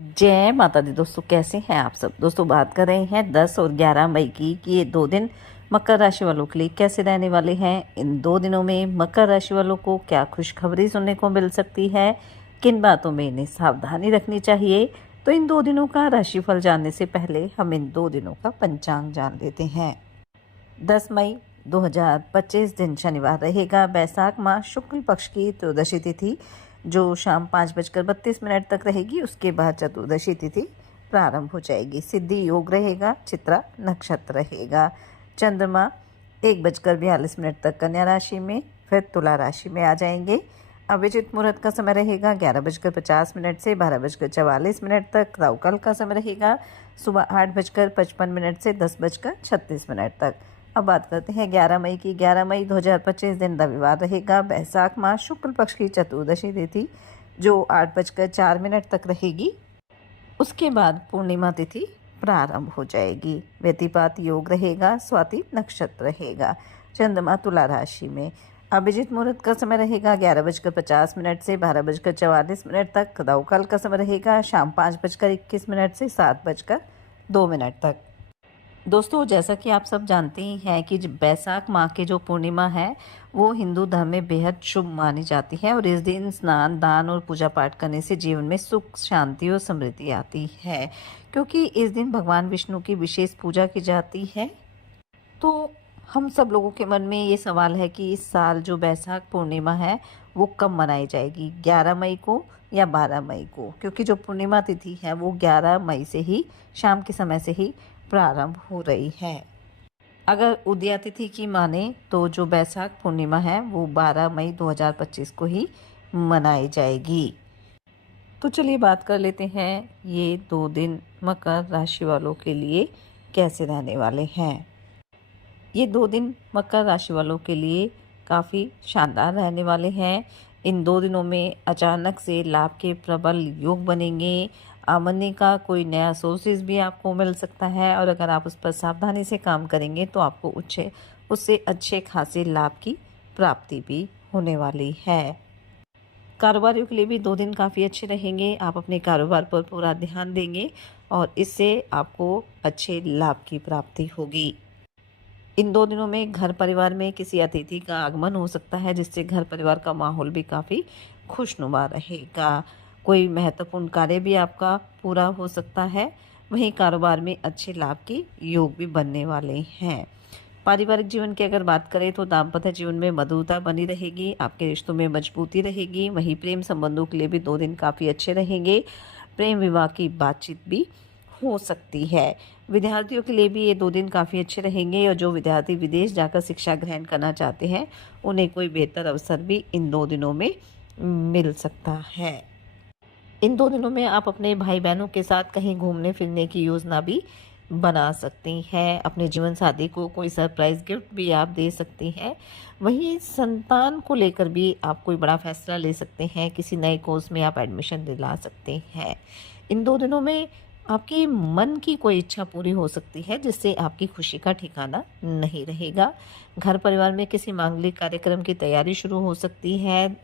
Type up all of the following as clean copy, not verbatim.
जय माता दी। दोस्तों कैसे हैं आप सब। दोस्तों बात कर रहे हैं 10 और 11 मई की कि ये 2 दिन मकर राशि वालों के लिए कैसे रहने वाले हैं। इन 2 दिनों में मकर राशि वालों को क्या खुशखबरी सुनने को मिल सकती है, किन बातों में इन्हें सावधानी रखनी चाहिए। तो इन 2 दिनों का राशिफल जानने से पहले हम इन 2 दिनों का पंचांग जान लेते हैं। 10 मई 2025 दिन शनिवार रहेगा। बैसाख माह शुक्ल पक्ष की त्रयोदशी तिथि जो शाम 5:32 तक रहेगी। उसके बाद चतुर्दशी तिथि प्रारंभ हो जाएगी। सिद्धि योग रहेगा। चित्रा नक्षत्र रहेगा। चंद्रमा 1:42 तक कन्या राशि में, फिर तुला राशि में आ जाएंगे। अभिजित मुहूर्त का समय रहेगा 11:50 से 12:44 तक। राहुकाल का समय रहेगा सुबह 8:55 से 10:36 तक। अब बात करते हैं 11 मई की। 11 मई 2025 दिन रविवार रहेगा। बैसाख माह शुक्ल पक्ष की चतुर्दशी तिथि जो 8:04 तक रहेगी। उसके बाद पूर्णिमा तिथि प्रारंभ हो जाएगी। व्यतिपात योग रहेगा। स्वाति नक्षत्र रहेगा। चंद्रमा तुला राशि में। अभिजित मुहूर्त का समय रहेगा 11:50 से 12:44 तक। राहुकाल का समय रहेगा शाम 5:21 से 7:02 तक। दोस्तों जैसा कि आप सब जानते ही हैं कि बैसाख माह के जो पूर्णिमा है वो हिंदू धर्म में बेहद शुभ मानी जाती है और इस दिन स्नान, दान और पूजा पाठ करने से जीवन में सुख, शांति और समृद्धि आती है, क्योंकि इस दिन भगवान विष्णु की विशेष पूजा की जाती है। तो हम सब लोगों के मन में ये सवाल है कि इस साल जो बैसाख पूर्णिमा है वो कब मनाई जाएगी, 11 मई को या 12 मई को, क्योंकि जो पूर्णिमा तिथि है वो 11 मई से ही शाम के समय से ही प्रारंभ हो रही है। अगर उदया तिथि की माने तो जो बैसाख पूर्णिमा है वो 12 मई 2025 को ही मनाई जाएगी। तो चलिए बात कर लेते हैं ये 2 दिन मकर राशि वालों के लिए कैसे रहने वाले हैं। ये 2 दिन मकर राशि वालों के लिए काफ़ी शानदार रहने वाले हैं। इन 2 दिनों में अचानक से लाभ के प्रबल योग बनेंगे। आमदनी का कोई नया सोर्सेज भी आपको मिल सकता है और अगर आप उस पर सावधानी से काम करेंगे तो आपको उससे अच्छे खासे लाभ की प्राप्ति भी होने वाली है। कारोबारियों के लिए भी 2 दिन काफ़ी अच्छे रहेंगे। आप अपने कारोबार पर पूरा ध्यान देंगे और इससे आपको अच्छे लाभ की प्राप्ति होगी। इन 2 दिनों में घर परिवार में किसी अतिथि का आगमन हो सकता है, जिससे घर परिवार का माहौल भी काफ़ी खुशनुमा रहेगा। कोई महत्वपूर्ण कार्य भी आपका पूरा हो सकता है। वहीं कारोबार में अच्छे लाभ के योग भी बनने वाले हैं। पारिवारिक जीवन की अगर बात करें तो दाम्पत्य जीवन में मधुरता बनी रहेगी। आपके रिश्तों में मजबूती रहेगी। वहीं प्रेम संबंधों के लिए भी 2 दिन काफ़ी अच्छे रहेंगे। प्रेम विवाह की बातचीत भी हो सकती है। विद्यार्थियों के लिए भी ये 2 दिन काफ़ी अच्छे रहेंगे और जो विद्यार्थी विदेश जाकर शिक्षा ग्रहण करना चाहते हैं उन्हें कोई बेहतर अवसर भी इन 2 दिनों में मिल सकता है। इन 2 दिनों में आप अपने भाई बहनों के साथ कहीं घूमने फिरने की योजना भी बना सकती हैं। अपने जीवन साथी को कोई सरप्राइज गिफ्ट भी आप दे सकती हैं। वहीं संतान को लेकर भी आप कोई बड़ा फैसला ले सकते हैं। किसी नए कोर्स में आप एडमिशन दिला सकते हैं। इन 2 दिनों में आपकी मन की कोई इच्छा पूरी हो सकती है, जिससे आपकी खुशी का ठिकाना नहीं रहेगा। घर परिवार में किसी मांगलिक कार्यक्रम की तैयारी शुरू हो सकती है।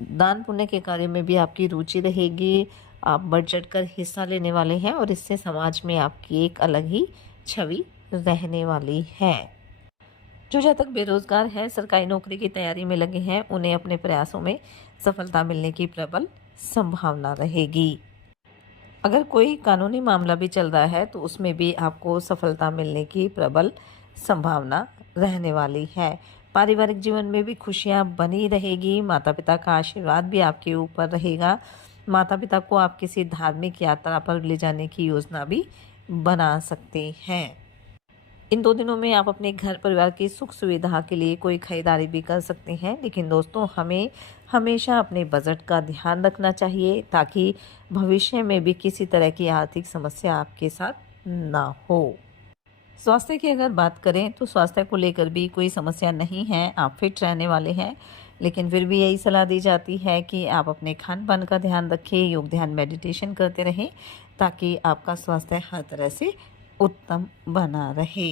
दान पुण्य के कार्य में भी आपकी रुचि रहेगी। आप बढ़ चढ़कर हिस्सा लेने वाले हैं और इससे समाज में आपकी एक अलग ही छवि रहने वाली है। जो जब तक बेरोजगार हैं, सरकारी नौकरी की तैयारी में लगे हैं, उन्हें अपने प्रयासों में सफलता मिलने की प्रबल संभावना रहेगी। अगर कोई कानूनी मामला भी चल रहा है तो उसमें भी आपको सफलता मिलने की प्रबल संभावना रहने वाली है। पारिवारिक जीवन में भी खुशियां बनी रहेगी। माता पिता का आशीर्वाद भी आपके ऊपर रहेगा। माता पिता को आप किसी धार्मिक यात्रा पर ले जाने की योजना भी बना सकते हैं। इन 2 दिनों में आप अपने घर परिवार की सुख सुविधा के लिए कोई खरीदारी भी कर सकते हैं, लेकिन दोस्तों हमें हमेशा अपने बजट का ध्यान रखना चाहिए ताकि भविष्य में भी किसी तरह की आर्थिक समस्या आपके साथ ना हो। स्वास्थ्य की अगर बात करें तो स्वास्थ्य को लेकर भी कोई समस्या नहीं है। आप फिट रहने वाले हैं, लेकिन फिर भी यही सलाह दी जाती है कि आप अपने खान पान का ध्यान रखें, योग ध्यान मेडिटेशन करते रहें ताकि आपका स्वास्थ्य हर तरह से उत्तम बना रहे।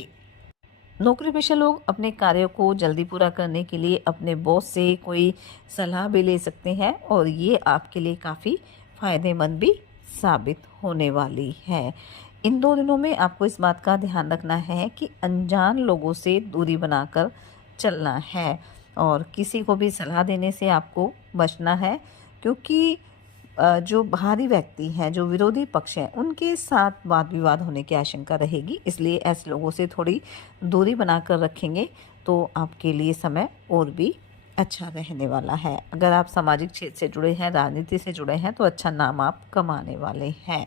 नौकरी पेशा लोग अपने कार्यों को जल्दी पूरा करने के लिए अपने बॉस से कोई सलाह भी ले सकते हैं और ये आपके लिए काफ़ी फ़ायदेमंद भी साबित होने वाली है। इन 2 दिनों में आपको इस बात का ध्यान रखना है कि अनजान लोगों से दूरी बनाकर चलना है और किसी को भी सलाह देने से आपको बचना है, क्योंकि जो बाहरी व्यक्ति हैं, जो विरोधी पक्ष हैं, उनके साथ वाद विवाद होने की आशंका रहेगी। इसलिए ऐसे लोगों से थोड़ी दूरी बनाकर रखेंगे तो आपके लिए समय और भी अच्छा रहने वाला है। अगर आप सामाजिक क्षेत्र से जुड़े हैं, राजनीति से जुड़े हैं, तो अच्छा नाम आप कमाने वाले हैं।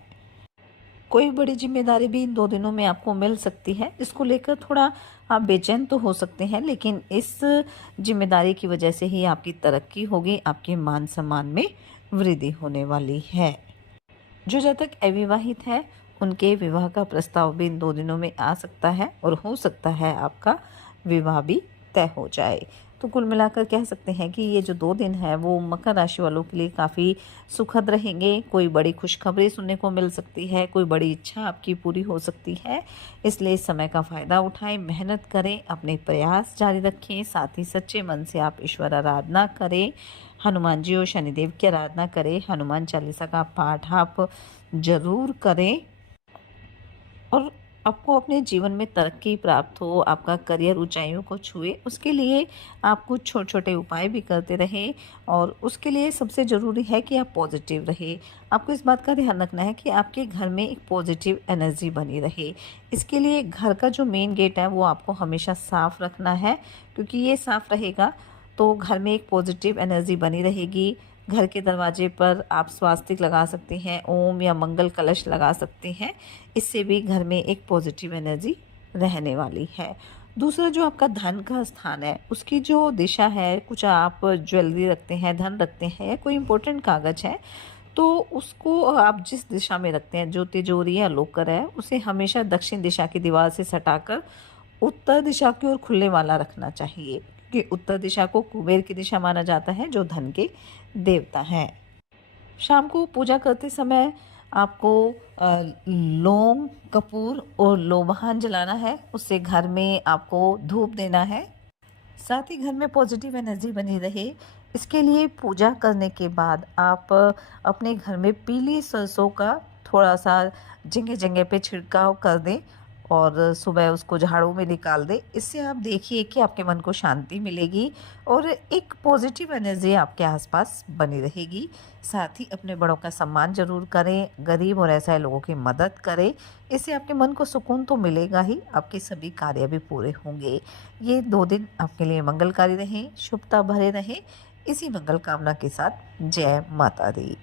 कोई बड़ी जिम्मेदारी भी इन 2 दिनों में आपको मिल सकती है, जिसको लेकर थोड़ा आप बेचैन तो हो सकते हैं, लेकिन इस जिम्मेदारी की वजह से ही आपकी तरक्की होगी, आपके मान सम्मान में वृद्धि होने वाली है। जो जातक अविवाहित है, उनके विवाह का प्रस्ताव भी इन 2 दिनों में आ सकता है और हो सकता है आपका विवाह भी तय हो जाए। तो कुल मिलाकर कह सकते हैं कि ये जो 2 दिन है वो मकर राशि वालों के लिए काफ़ी सुखद रहेंगे। कोई बड़ी खुशखबरी सुनने को मिल सकती है, कोई बड़ी इच्छा आपकी पूरी हो सकती है। इसलिए इस समय का फ़ायदा उठाएं, मेहनत करें, अपने प्रयास जारी रखें, साथ ही सच्चे मन से आप ईश्वर आराधना करें, हनुमान जी और शनिदेव की आराधना करें, हनुमान चालीसा का पाठ आप ज़रूर करें और आपको अपने जीवन में तरक्की प्राप्त हो, आपका करियर ऊंचाइयों को छुए, उसके लिए आप कुछ छोटे छोटे उपाय भी करते रहें। और उसके लिए सबसे ज़रूरी है कि आप पॉजिटिव रहें। आपको इस बात का ध्यान रखना है कि आपके घर में एक पॉजिटिव एनर्जी बनी रहे। इसके लिए घर का जो मेन गेट है वो आपको हमेशा साफ़ रखना है, क्योंकि ये साफ़ रहेगा तो घर में एक पॉजिटिव एनर्जी बनी रहेगी। घर के दरवाजे पर आप स्वास्तिक लगा सकते हैं, ओम या मंगल कलश लगा सकते हैं। इससे भी घर में एक पॉजिटिव एनर्जी रहने वाली है। दूसरा, जो आपका धन का स्थान है उसकी जो दिशा है, कुछ आप ज्वेलरी रखते हैं, धन रखते हैं या कोई इम्पोर्टेंट कागज़ है, तो उसको आप जिस दिशा में रखते हैं, जो तिजोरी या लॉकर है, उसे हमेशा दक्षिण दिशा की दीवार से सटाकर उत्तर दिशा की ओर खुलने वाला रखना चाहिए, कि उत्तर दिशा को कुबेर की दिशा माना जाता है, जो धन के देवता हैं। शाम को पूजा करते समय आपको लौंग, कपूर और लोबान जलाना है। उससे घर में आपको धूप देना है, साथ ही घर में पॉजिटिव एनर्जी बनी रहे। इसके लिए पूजा करने के बाद आप अपने घर में पीली सरसों का थोड़ा सा जगह जगह पे छिड़काव कर दें और सुबह उसको झाड़ू में निकाल दें। इससे आप देखिए कि आपके मन को शांति मिलेगी और एक पॉजिटिव एनर्जी आपके आसपास बनी रहेगी। साथ ही अपने बड़ों का सम्मान ज़रूर करें, गरीब और असहाय लोगों की मदद करें। इससे आपके मन को सुकून तो मिलेगा ही, आपके सभी कार्य भी पूरे होंगे। ये 2 दिन आपके लिए मंगलकारी रहें, शुभता भरे रहें। इसी मंगल कामना के साथ जय माता दी।